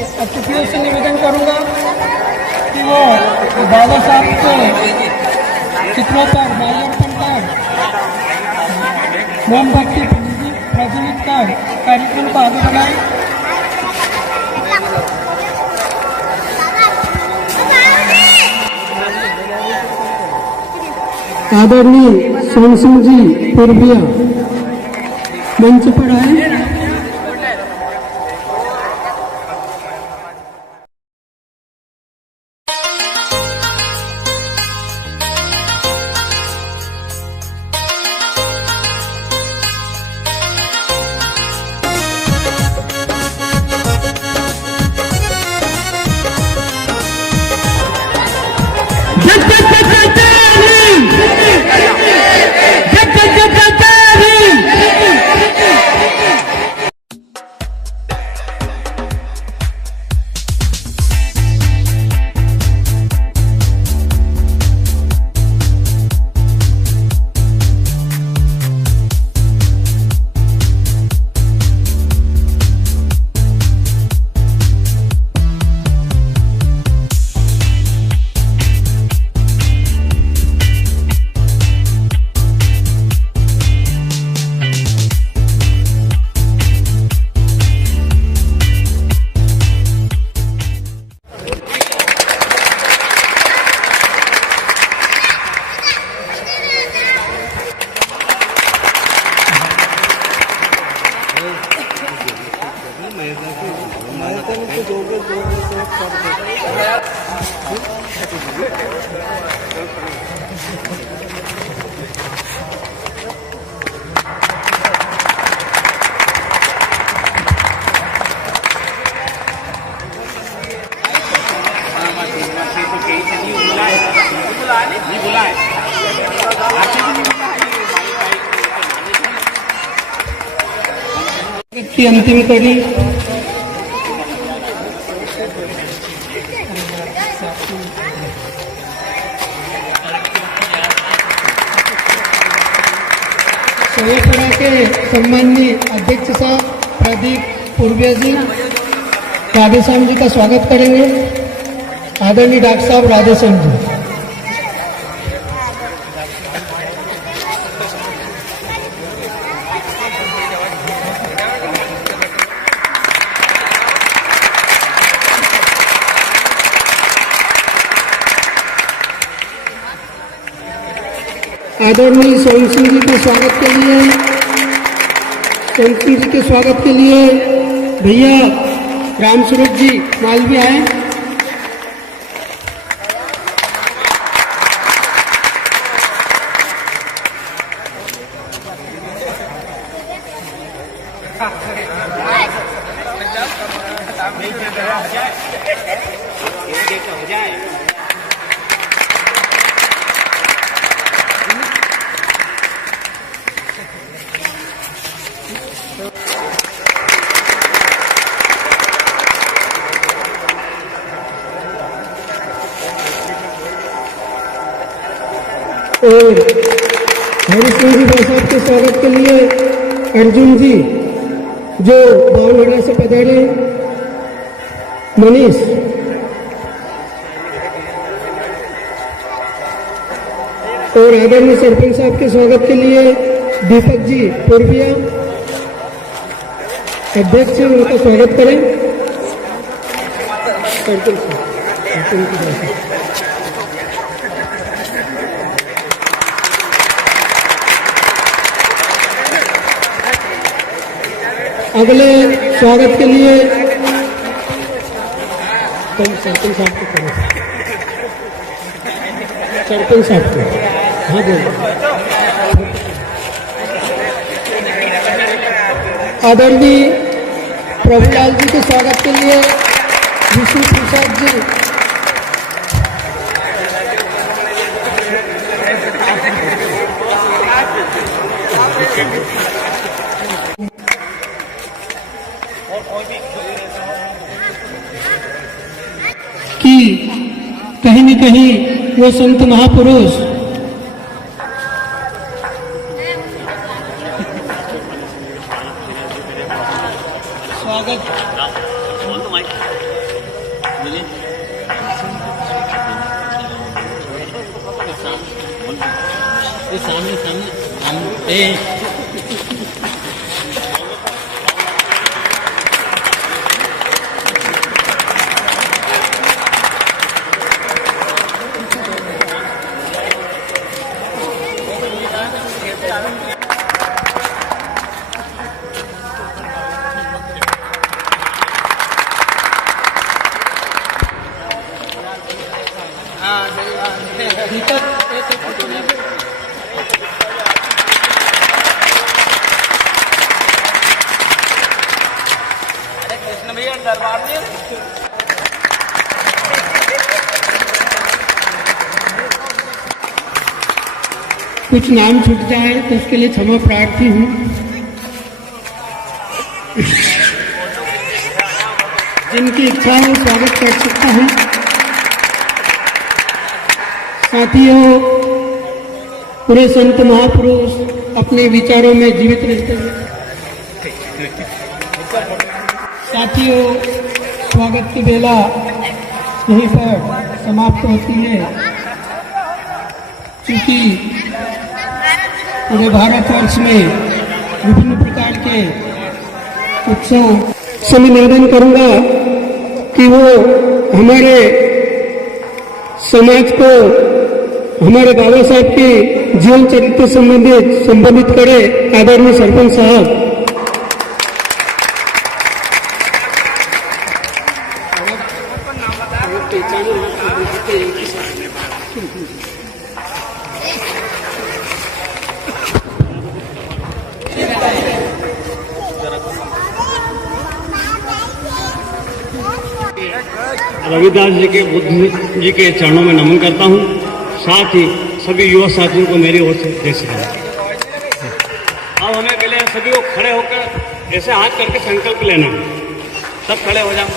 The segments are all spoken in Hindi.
अतिथियों से निवेदन करूंगा कि वो बाबा साहब के चित्रों पर माल्यार्पण कर मोमबत्ती प्रज्वलित कर कार्यक्रम को आगे बढ़ाएं। आदरणीय सोम सिंह जी पूर्विया मंच पर आए। की अंतिम कड़ी संयोजन के सम्माननीय अध्यक्ष साहब प्रदीप पूर्विया जी राधेश्याम जी का स्वागत करेंगे। आदरणीय डॉक्टर साहब राधेश्याम जी। आदरणीय सोम सिंह जी के स्वागत के लिए भैया राम स्वरूप जी मालवी आए। और हरि सिंह जी प्रसाद के स्वागत के लिए अर्जुन जी जो बावनगढ़ से पधारे, मनीष, और आदरणीय सरपंच साहब के स्वागत के लिए दीपक जी पूर्विया अध्यक्ष, उनका स्वागत करें। अगले स्वागत के लिए सरपंच साहब को करें, सरपंच साहब को। हाँ बोलो। आदरणीय प्रभुलाल जी के स्वागत के लिए विष्णु प्रसाद जी, कि कहीं न कहीं वो संत महापुरुष स्वागत सामने दरबार में कुछ नाम छूट जाए तो उसके लिए क्षमा प्रार्थी हूँ। जिनकी इच्छा हो स्वागत कर सकता हूँ। साथियों, पूरे संत महापुरुष अपने विचारों में जीवित रहते हैं। साथियों, स्वागत की बेला यहीं पर समाप्त होती है। क्योंकि पूरे भारतवर्ष में विभिन्न प्रकार के उत्सव से मैं निवेदन करूंगा कि वो हमारे समाज को हमारे बाबा साहब के जीवन चरित्र संबंधित करे। आदरणीय सरपंच साहब, रविदास जी के बुद्ध जी के चरणों में नमन करता हूँ। साथ ही सभी युवा साथियों को मेरी ओर से जय श्री राम। अब हमें पहले सभी को खड़े होकर ऐसे हाथ करके संकल्प लेना है। सब खड़े हो जाओ।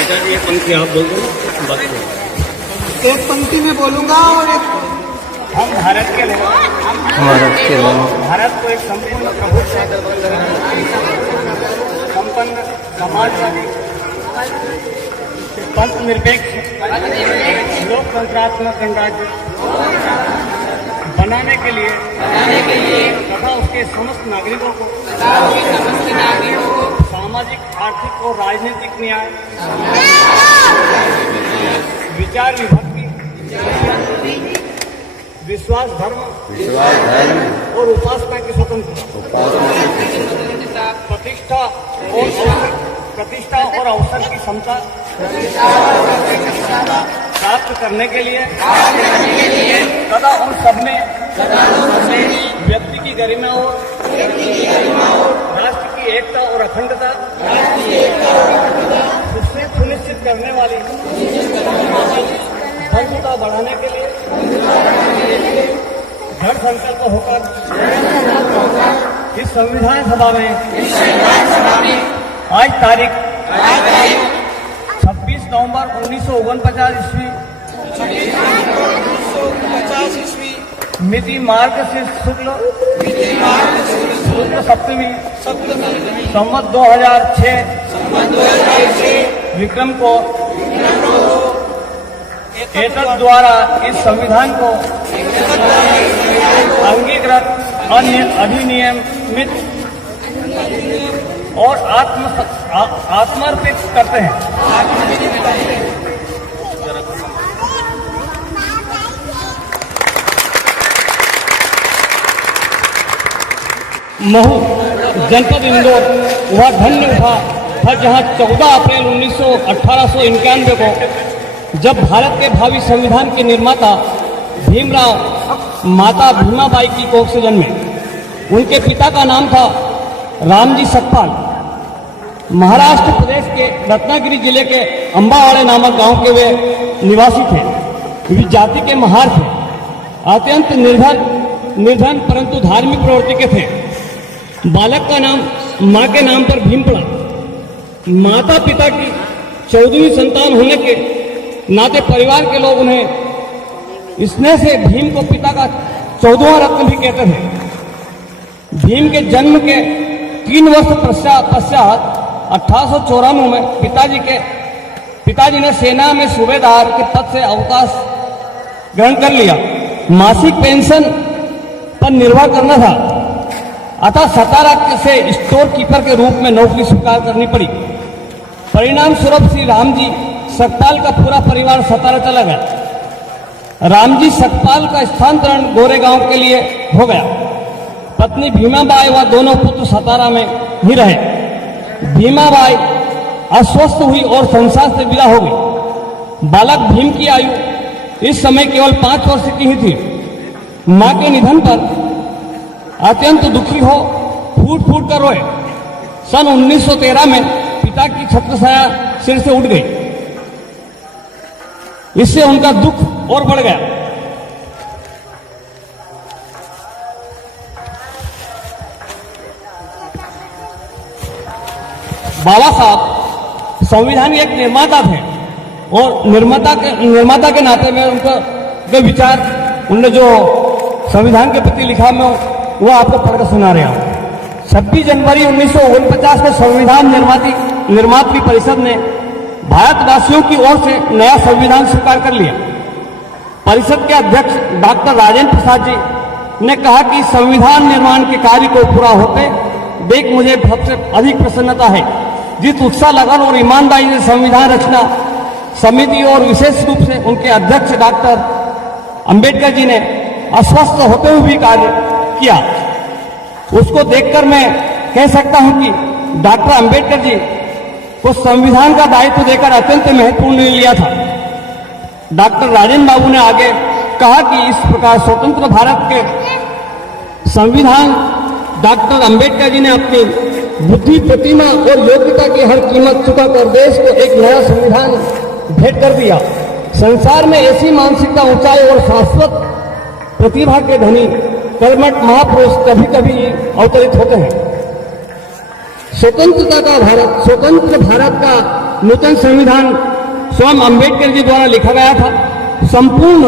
आचार्य जी, एक पंक्ति आप बोल दो, बस एक पंक्ति में बोलूंगा और एक हम भारत के लोग, भारत को एक संपूर्ण संपन्न समाजवादी पंथ निरपेक्ष लोकतंत्रात्मक गणराज्य बनाने के लिए तथा उसके समस्त नागरिकों को सामाजिक, आर्थिक और राजनीतिक न्याय, विचार विभक्ति, विश्वास धर्म और उपासना की स्वतंत्रता, प्रतिष्ठा और अवसर की क्षमता प्राप्त करने के लिए तथा उन सब में व्यक्ति की गरिमा और राष्ट्र की एकता और अखंडता सुनिश्चित करने वाली भव्यता बढ़ाने के लिए दृढ़ संकल्प होकर इस संविधान सभा में आज तारीख 26 नवंबर 1949 ईस्वी मिति मार्गशीर्ष शुक्ल सप्तमी संवत 2006 विक्रम को एतद द्वारा इस संविधान को अंगीकृत अधिनियमित और आत्मर्पित करते हैं। महू जनपद इंदौर वह धन्य था जहां 14 अप्रैल 1891 को जब भारत के भावी संविधान के निर्माता भीमराव माता भीमाबाई की कोख से जन्मे। उनके पिता का नाम था रामजी सतपाल। महाराष्ट्र प्रदेश के रत्नागिरी जिले के अंबावाड़े नामक गांव के वे निवासी थे। वे जाति के महार थे, अत्यंत निर्धन परंतु धार्मिक प्रवृत्ति के थे। बालक का नाम मां के नाम पर भीम पड़ा। माता पिता की 14वीं संतान होने के नाते परिवार के लोग उन्हें स्नेह से भीम को पिता का 14वां रत्न भी कहते थे। भीम के जन्म के 3 वर्ष पश्चात 1894 में पिताजी ने सेना में सूबेदार के पद से अवकाश ग्रहण कर लिया। मासिक पेंशन पर निर्वाह करना था, अतः सतारा से स्टोर कीपर के रूप में नौकरी स्वीकार करनी पड़ी। परिणाम स्वरूप श्री रामजी सकपाल का पूरा परिवार सतारा चला गया। रामजी सकपाल का स्थानांतरण गोरेगांव के लिए हो गया। पत्नी भीमाबाई व दोनों पुत्र सतारा में ही रहे। भीमाबाई अस्वस्थ हुई और संसार से विदा हो गई। बालक भीम की आयु इस समय केवल 5 वर्ष की ही थी। मां के निधन पर अत्यंत दुखी हो फूट फूट कर रोए। सन 1913 में पिता की छत्रछाया सिर से उठ गई। इससे उनका दुख और बढ़ गया। बाबा साहब संविधान के एक निर्माता थे और निर्माता के नाते में उनका जो विचार उन्होंने जो संविधान के प्रति लिखा मैं वो आपको पढ़कर सुना रहा हूं। 26 जनवरी 1949 को संविधान निर्मात्री परिषद ने भारतवासियों की ओर से नया संविधान स्वीकार कर लिया। परिषद के अध्यक्ष डॉक्टर राजेंद्र प्रसाद जी ने कहा कि संविधान निर्माण के कार्य को पूरा होते देख मुझे सबसे अधिक प्रसन्नता है। जिस उत्साह, लगन और ईमानदारी से संविधान रचना समिति और विशेष रूप से उनके अध्यक्ष डॉक्टर अंबेडकर जी ने अस्वस्थ होते हुए भी कार्य किया, उसको देखकर मैं कह सकता हूं कि डॉक्टर अंबेडकर जी को संविधान का दायित्व देकर अत्यंत महत्वपूर्ण निर्णय लिया था। डॉक्टर राजेंद्र बाबू ने आगे कहा कि इस प्रकार स्वतंत्र भारत के संविधान डॉक्टर अंबेडकर जी ने अपनी बुद्धि, प्रतिमा और योग्यता की हर कीमत चुकाकर देश को एक नया संविधान भेंट कर दिया। संसार में ऐसी मानसिकता, ऊंचाई और शाश्वत प्रतिभा के धनी कर्मठ महापुरुष कभी कभी अवतरित होते हैं। स्वतंत्र भारत का नूतन संविधान स्वयं अंबेडकर जी द्वारा लिखा गया था। संपूर्ण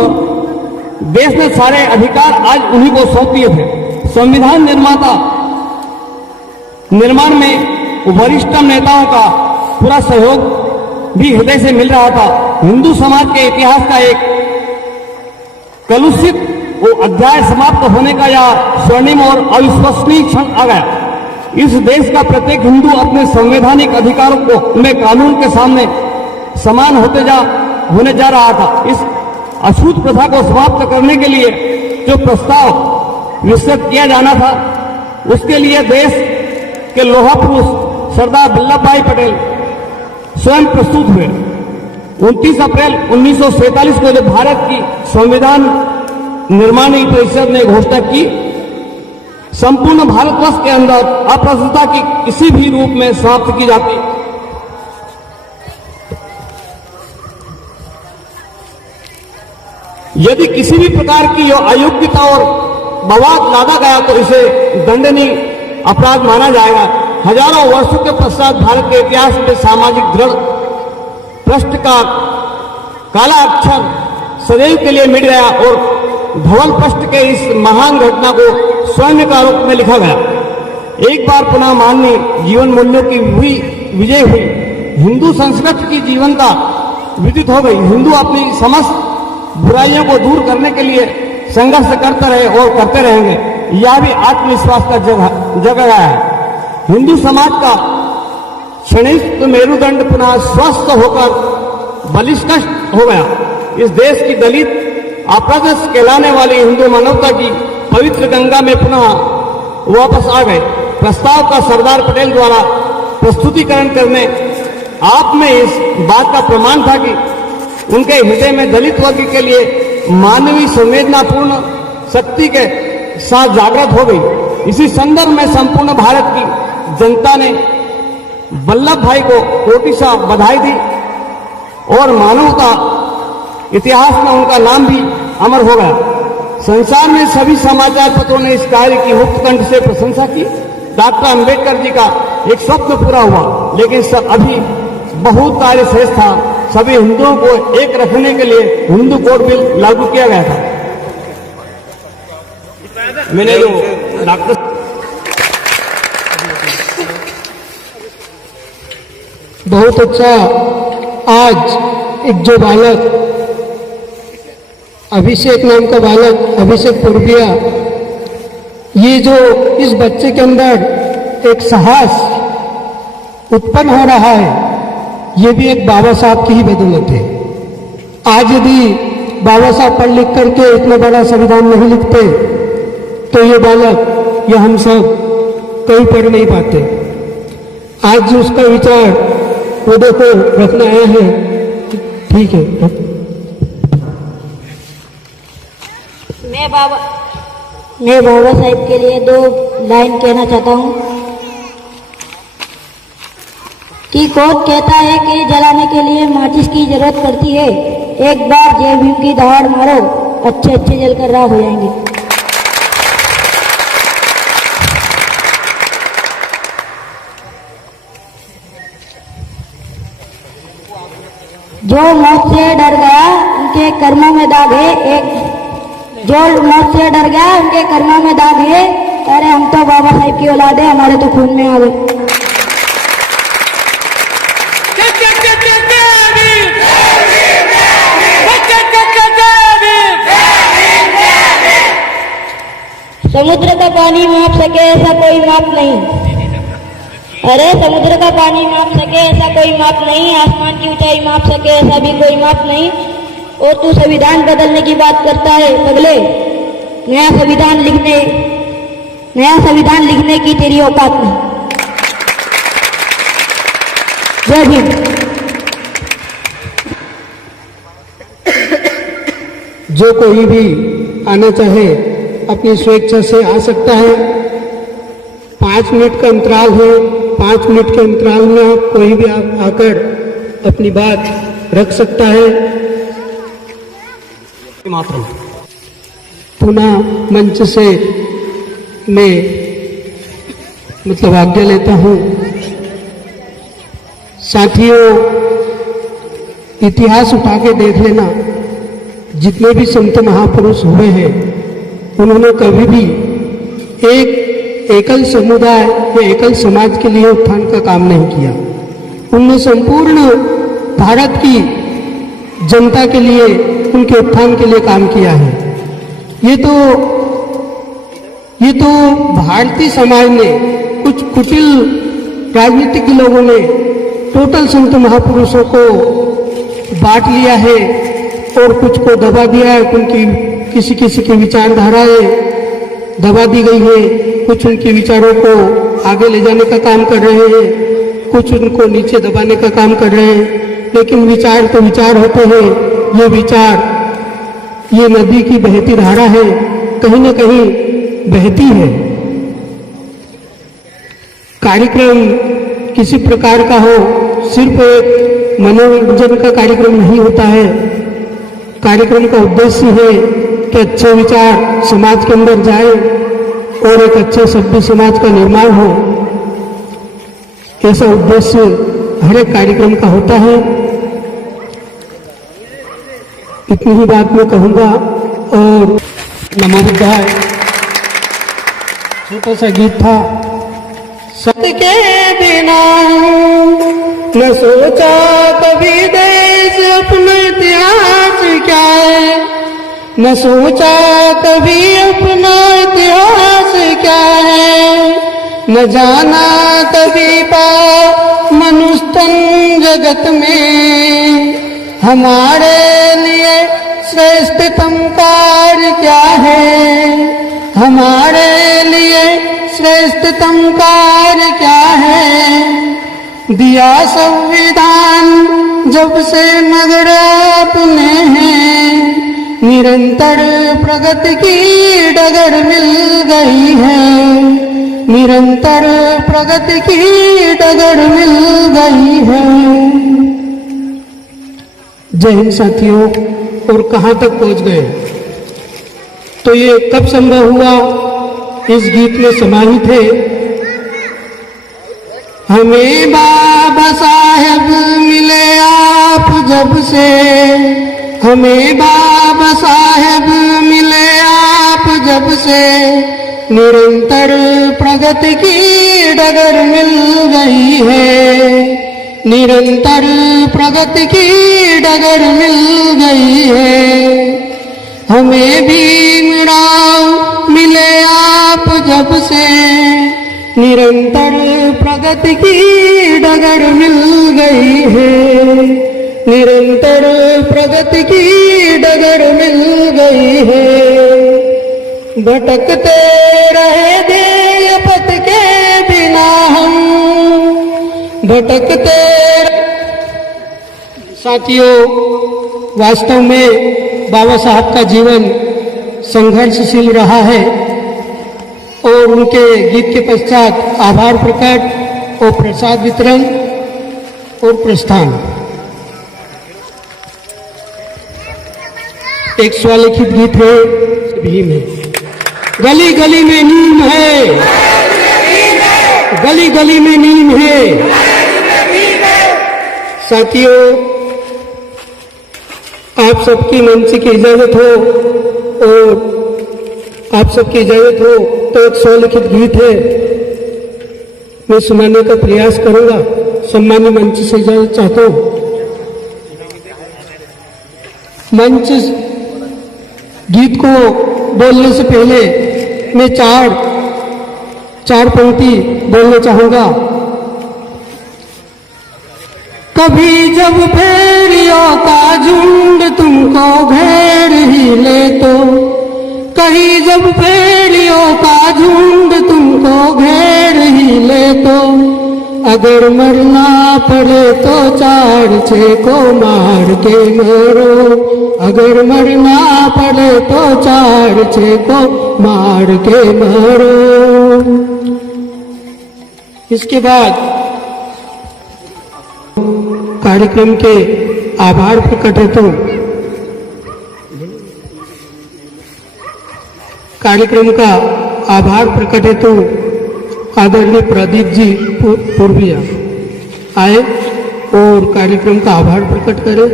देश ने सारे अधिकार आज उन्हीं को सौंप दिए थे। संविधान निर्माण में वरिष्ठ नेताओं का पूरा सहयोग भी हृदय से मिल रहा था। हिंदू समाज के इतिहास का एक कलुषित अध्याय समाप्त होने का यह स्वर्णिम और अविश्वसनीय क्षण आ गया। इस देश का प्रत्येक हिंदू अपने संवैधानिक अधिकारों को में कानून के सामने समान होने जा रहा था। इस अछूत प्रथा को समाप्त करने के लिए जो प्रस्ताव विस्तृत किया जाना था, उसके लिए देश के लोहा पुरुष सरदार वल्लभ भाई पटेल स्वयं प्रस्तुत हुए। 29 अप्रैल 1947 को जब भारत की संविधान निर्माणी परिषद ने घोषणा की, संपूर्ण भारतवर्ष के अंदर अस्पृश्यता की किसी भी रूप में समाप्त की जाती। यदि किसी भी प्रकार की अयोग्यता और बवाद लादा गया तो इसे दंडनीय अपराध माना जाएगा। हजारों वर्षों के पश्चात भारत के इतिहास में सामाजिक दृढ़ पृष्ठ का काला अक्षर सदैव के लिए मिट गया और धवल पृष्ठ के इस महान घटना को स्वर्ण का रूप में लिखा गया। एक बार पुनः माननीय जीवन मूल्यों की विजय हुई। हिंदू संस्कृति की जीवनता विदित हो गई। हिंदू अपनी समस्त बुराइयों को दूर करने के लिए संघर्ष करते रहे और करते रहेंगे। यह भी आत्मविश्वास का जगह है। हिंदू समाज का क्षणिक मेरुदंड पुनः स्वस्थ होकर बलिष्ठ हो गया। इस देश की दलित अप्रदर्श कहलाने वाली हिंदू मानवता की पवित्र गंगा में पुनः वापस आ गए। प्रस्ताव का सरदार पटेल द्वारा प्रस्तुतिकरण करने आप में इस बात का प्रमाण था कि उनके हृदय में दलित वर्ग के लिए मानवीय संवेदनापूर्ण शक्ति के साथ जागृत हो गई। इसी संदर्भ में संपूर्ण भारत की जनता ने वल्लभ भाई को कोटिशा बधाई दी और मानवता इतिहास में उनका नाम भी अमर हो गया। संसार में सभी समाचार पत्रों ने इस कार्य की मुक्त कंठ से प्रशंसा की। डॉक्टर अंबेडकर जी का एक स्वप्न पूरा हुआ, लेकिन अभी बहुत कार्य शेष था। सभी हिंदुओं को एक रखने के लिए हिंदू कोड बिल लागू किया गया था। मैंने जो डॉक्टर बहुत अच्छा। आज एक जो बालक अभिषेक नाम का बालक, अभिषेक पूर्विया, ये जो इस बच्चे के अंदर एक साहस उत्पन्न हो रहा है, ये भी एक बाबा साहब की ही बदौलत है। आज यदि बाबा साहब पढ़ लिख करके इतना बड़ा संविधान नहीं लिखते तो ये बालक, ये हम सब कहीं पढ़ नहीं पाते। आज उसका विचार वो देखो रखना आया है, ठीक है। मैं बाबा साहब के लिए 2 लाइन कहना चाहता हूँ कि कौन कहता है कि जलाने के लिए माचिस की जरूरत पड़ती है। एक बार जय भीम की दहाड़ मारो, अच्छे अच्छे जलकर राख हो जाएंगे। जो मौत से डर गया उनके कर्मों में दाग है। जो मौत से डर गया उनके कर्मों में दाग है। अरे हम तो बाबा साहब की औलाद है, हमारे तो खून में आवे। समुद्र का पानी माप सके ऐसा कोई माप नहीं। अरे समुद्र का पानी माप सके ऐसा कोई माप नहीं। आसमान की ऊंचाई माप सके ऐसा भी कोई माप नहीं। और तू संविधान बदलने की बात करता है पगले। नया संविधान लिखने की तेरी औकात नहीं। जय भीम। जो कोई भी आना चाहे अपनी स्वेच्छा से आ सकता है। 5 मिनट का अंतराल है। 5 मिनट के अंतराल में आप कोई भी आकर अपनी बात रख सकता है। मात्र पुनः मंच से मैं आज्ञा लेता हूँ। साथियों, इतिहास उठा के देख लेना, जितने भी संत महापुरुष हुए हैं उन्होंने कभी भी एक एकल समुदाय या एकल समाज के लिए उत्थान का काम नहीं किया। उन्होंने संपूर्ण भारत की जनता के लिए, उनके उत्थान के लिए काम किया है। ये तो भारतीय समाज ने, कुछ कुटिल राजनीतिक लोगों ने टोटल संत महापुरुषों को बांट लिया है और कुछ को दबा दिया है। उनकी किसी की विचारधाराएं दबा दी गई है। कुछ उनके विचारों को आगे ले जाने का काम कर रहे हैं, कुछ उनको नीचे दबाने का काम कर रहे हैं। लेकिन विचार तो विचार होते हैं। ये विचार, ये नदी की बहती धारा है, कहीं न कहीं बहती है। कार्यक्रम किसी प्रकार का हो, सिर्फ एक मनोरंजन का कार्यक्रम नहीं होता है। कार्यक्रम का उद्देश्य है कि अच्छे विचार समाज के अंदर जाए और एक अच्छे सभ्य समाज का निर्माण हो। ऐसा उद्देश्य हर एक कार्यक्रम का होता है। इतनी ही बात मैं कहूँगा और नमो बुद्धाय। छोटा सा गीत था। सत्य के बिना न सोचा कभी देश अपना इतिहास क्या है, न सोचा कभी अपना इतिहास क्या है, न जाना कभी पार मनुष्य तन जगत में हमारे लिए श्रेष्ठतम कार्य क्या है, हमारे लिए श्रेष्ठतम कार्य क्या है। दिया संविधान जब से मगर अपने हैं, निरंतर प्रगति की डगर मिल गई है, निरंतर प्रगति की डगर मिल गई है। जय हिंद साथियों। और कहाँ तक पहुँच गए, तो ये कब संभव हुआ, इस गीत में समाहित है। हमें बाबा साहेब मिले आप जब से, हमें बाबा साहेब मिले आप जब से, निरंतर प्रगति की डगर मिल गई है, निरंतर प्रगति की डगर मिल गई है। हमें भीमराव मिले आप जब से, निरंतर प्रगति की डगर मिल गई है। निरंतर प्रगति की डगर मिल गई है। भटकते रहे ध्येय पथ के बिना हम, भटकते। साथियों, वास्तव में बाबा साहब का जीवन संघर्षशील रहा है और उनके गीत के पश्चात आभार प्रकट और प्रसाद वितरण और प्रस्थान। एक स्वलिखित गीत है, भीम है। गली गली में नीम है, गली गली में नीम है। साथियों, आप सबकी मंच की इजाजत हो और आप सबकी इजाजत हो तो एक स्वलिखित गीत है, मैं सुनाने का प्रयास करूंगा। सम्मान्य मंच से इजाजत चाहता हूं। मंच गीत को बोलने से पहले मैं चार पंक्ति बोलना चाहूंगा। कभी जब भेड़ियों का झुंड तुमको घेर ही ले तो, कहीं जब भेड़ियों का झुंड तुमको घेर ही ले तो, अगर मरना पड़े तो 4-6 को मार के मरो। अगर मरना पड़े तो 4-6 को मार के मरो। इसके बाद कार्यक्रम के आभार प्रकट हेतु कार्यक्रम का आभार प्रकट हेतु आदरणीय प्रदीप जी पूर्विया आए और कार्यक्रम का आभार प्रकट करें।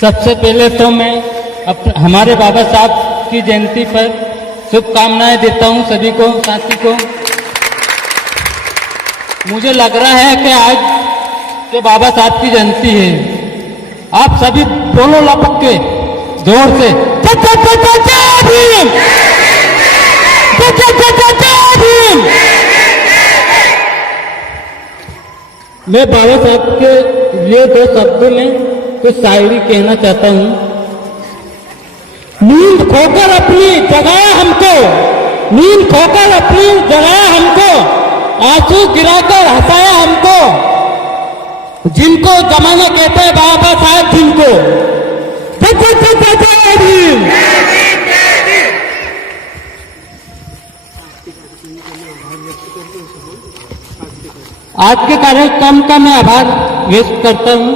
सबसे पहले तो मैं हमारे बाबा साहब की जयंती पर शुभकामनाएं देता हूं सभी को, साथी को। मुझे लग रहा है कि आज के बाबा साहब की जयंती है। आप सभी बोलो लपक के जोर से, जय भीम, जय भीम। मैं बाबा साहब के लिए 2 शब्दों में कुछ शायरी कहना चाहता हूं। नींद खोकर अपनी जगाया हमको, नींद खोकर अपनी जगाया हमको, आंसू गिराकर हंसाया हमको, जिनको जमाना कहते हैं बाबा साहब जिनको। जय भीम। आज के कार्यक्रम का मैं आभार व्यक्त करता हूं।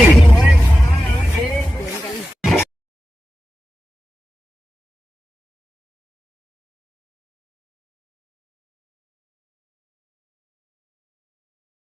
पाटील